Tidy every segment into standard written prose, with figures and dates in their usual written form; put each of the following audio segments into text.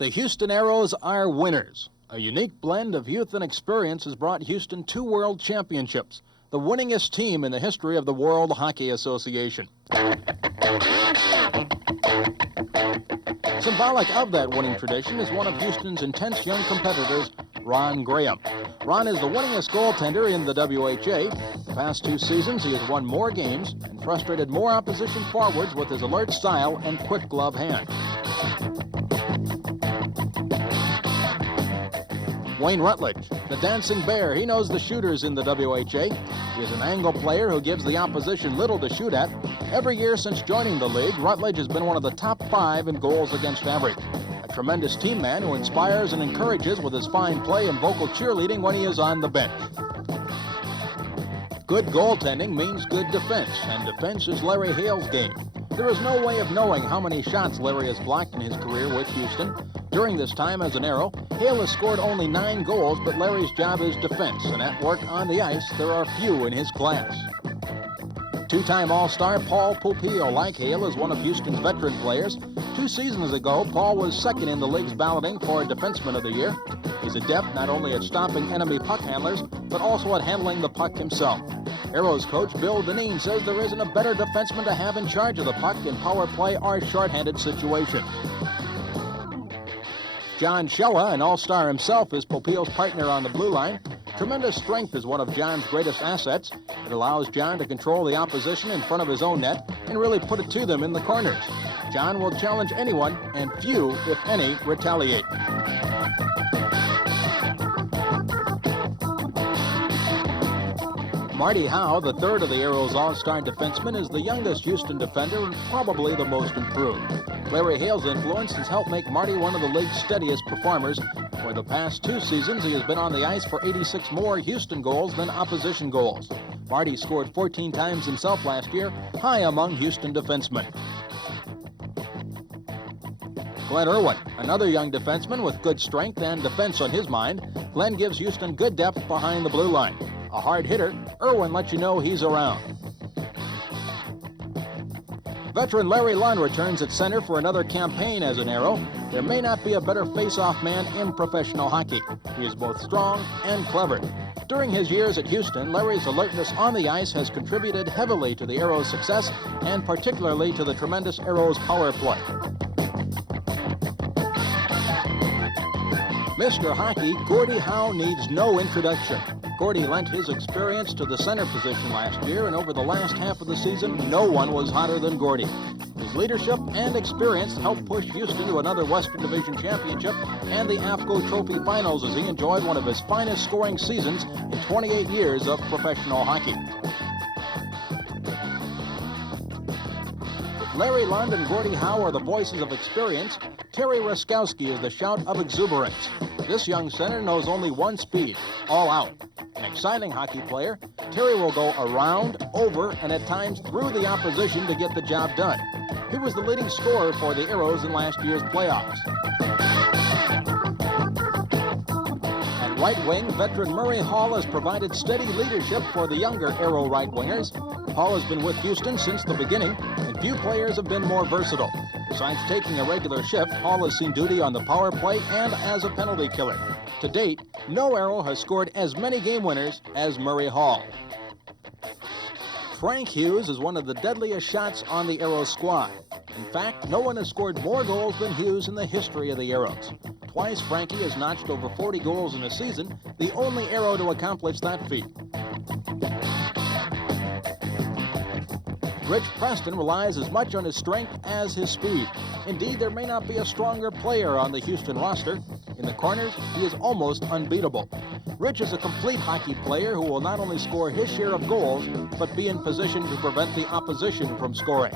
The Houston Aeros are winners. A unique blend of youth and experience has brought Houston 2 world championships, the winningest team in the history of the World Hockey Association. Symbolic of that winning tradition is one of Houston's intense young competitors, Ron Graham. Ron is the winningest goaltender in the WHA. The past 2 seasons, he has won more games and frustrated more opposition forwards with his alert style and quick glove hand. Wayne Rutledge, the dancing bear, he knows the shooters in the WHA. He is an angle player who gives the opposition little to shoot at. Every year since joining the league, Rutledge has been one of the top 5 in goals against average. A tremendous team man who inspires and encourages with his fine play and vocal cheerleading when he is on the bench. Good goaltending means good defense, and defense is Larry Hale's game. There is no way of knowing how many shots Larry has blocked in his career with Houston. During this time as an Aero, Hale has scored only 9 goals, but Larry's job is defense, and at work on the ice, there are few in his class. 2-time All-Star Paul Pupil, like Hale, is one of Houston's veteran players. 2 seasons ago, Paul was second in the league's balloting for Defenseman of the Year. He's adept not only at stopping enemy puck handlers, but also at handling the puck himself. Aeros coach Bill Dineen says there isn't a better defenseman to have in charge of the puck in power play or shorthanded situations. John Shella, an all-star himself, is Popil's partner on the blue line. Tremendous strength is one of John's greatest assets. It allows John to control the opposition in front of his own net and really put it to them in the corners. John will challenge anyone, and few, if any, retaliate. Marty Howe, the third of the Aeros all-star defensemen, is the youngest Houston defender and probably the most improved. Larry Hale's influence has helped make Marty one of the league's steadiest performers. For the past 2 seasons, he has been on the ice for 86 more Houston goals than opposition goals. Marty scored 14 times himself last year, high among Houston defensemen. Glenn Irwin, another young defenseman with good strength and defense on his mind. Glenn gives Houston good depth behind the blue line. A hard hitter, Irwin lets you know he's around. Veteran Larry Lund returns at center for another campaign as an Aero. There may not be a better face-off man in professional hockey. He is both strong and clever. During his years at Houston, Larry's alertness on the ice has contributed heavily to the Aeros' success and particularly to the tremendous Aeros power play. Mr. Hockey, Gordie Howe, needs no introduction. Gordie lent his experience to the center position last year, and over the last half of the season, no one was hotter than Gordie. His leadership and experience helped push Houston to another Western Division championship and the AFCO Trophy Finals as he enjoyed one of his finest scoring seasons in 28 years of professional hockey. If Larry Lund and Gordie Howe are the voices of experience, Terry Raskowski is the shout of exuberance. This young center knows only one speed, all out. An exciting hockey player, Terry will go around, over, and at times through the opposition to get the job done. He was the leading scorer for the Aeros in last year's playoffs. At right wing, veteran Murray Hall has provided steady leadership for the younger Aero right wingers. Hall has been with Houston since the beginning, and few players have been more versatile. Besides taking a regular shift, Hall has seen duty on the power play and as a penalty killer. To date, no Aero has scored as many game winners as Murray Hall. Frank Hughes is one of the deadliest shots on the Aero squad. In fact, no one has scored more goals than Hughes in the history of the Aeros. Twice, Frankie has notched over 40 goals in a season, the only Aero to accomplish that feat. Rich Preston relies as much on his strength as his speed. Indeed, there may not be a stronger player on the Houston roster. In the corners, he is almost unbeatable. Rich is a complete hockey player who will not only score his share of goals, but be in position to prevent the opposition from scoring.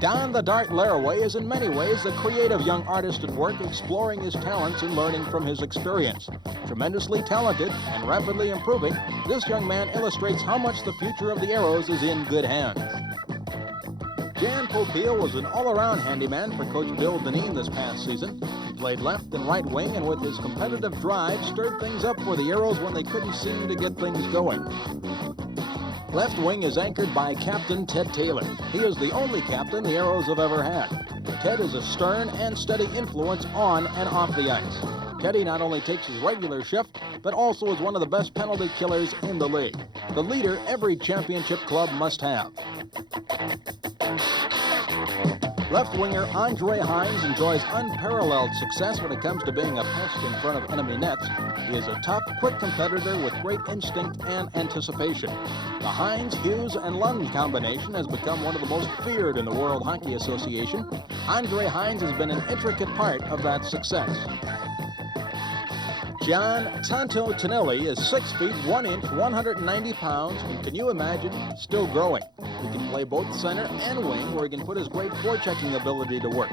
Don the Dart Laraway is in many ways a creative young artist at work, exploring his talents and learning from his experience. Tremendously talented and rapidly improving, this young man illustrates how much the future of the Aeros is in good hands. Jan Popil was an all-around handyman for Coach Bill Dineen this past season. He played left and right wing, and with his competitive drive, stirred things up for the Aeros when they couldn't seem to get things going. Left wing is anchored by Captain Ted Taylor. He is the only captain the Aeros have ever had. Ted is a stern and steady influence on and off the ice. Teddy not only takes his regular shift, but also is one of the best penalty killers in the league. The leader every championship club must have. Left winger Andre Hines enjoys unparalleled success when it comes to being a pest in front of enemy nets. He is a tough, quick competitor with great instinct and anticipation. The Hines, Hughes, and Lund combination has become one of the most feared in the World Hockey Association. Andre Hines has been an intricate part of that success. John Tonto Tonelli is 6 feet 1 inch, 190 pounds, and can you imagine, still growing. He can play both center and wing, where he can put his great forechecking ability to work.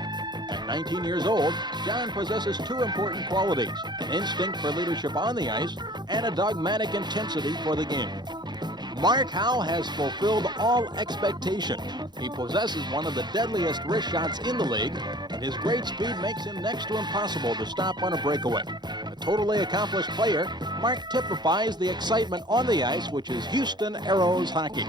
At 19 years old, John possesses two important qualities: an instinct for leadership on the ice and a dogmatic intensity for the game. Mark Howe has fulfilled all expectations. He possesses one of the deadliest wrist shots in the league, and his great speed makes him next to impossible to stop on a breakaway. A totally accomplished player, Mark typifies the excitement on the ice, which is Houston Aeros hockey.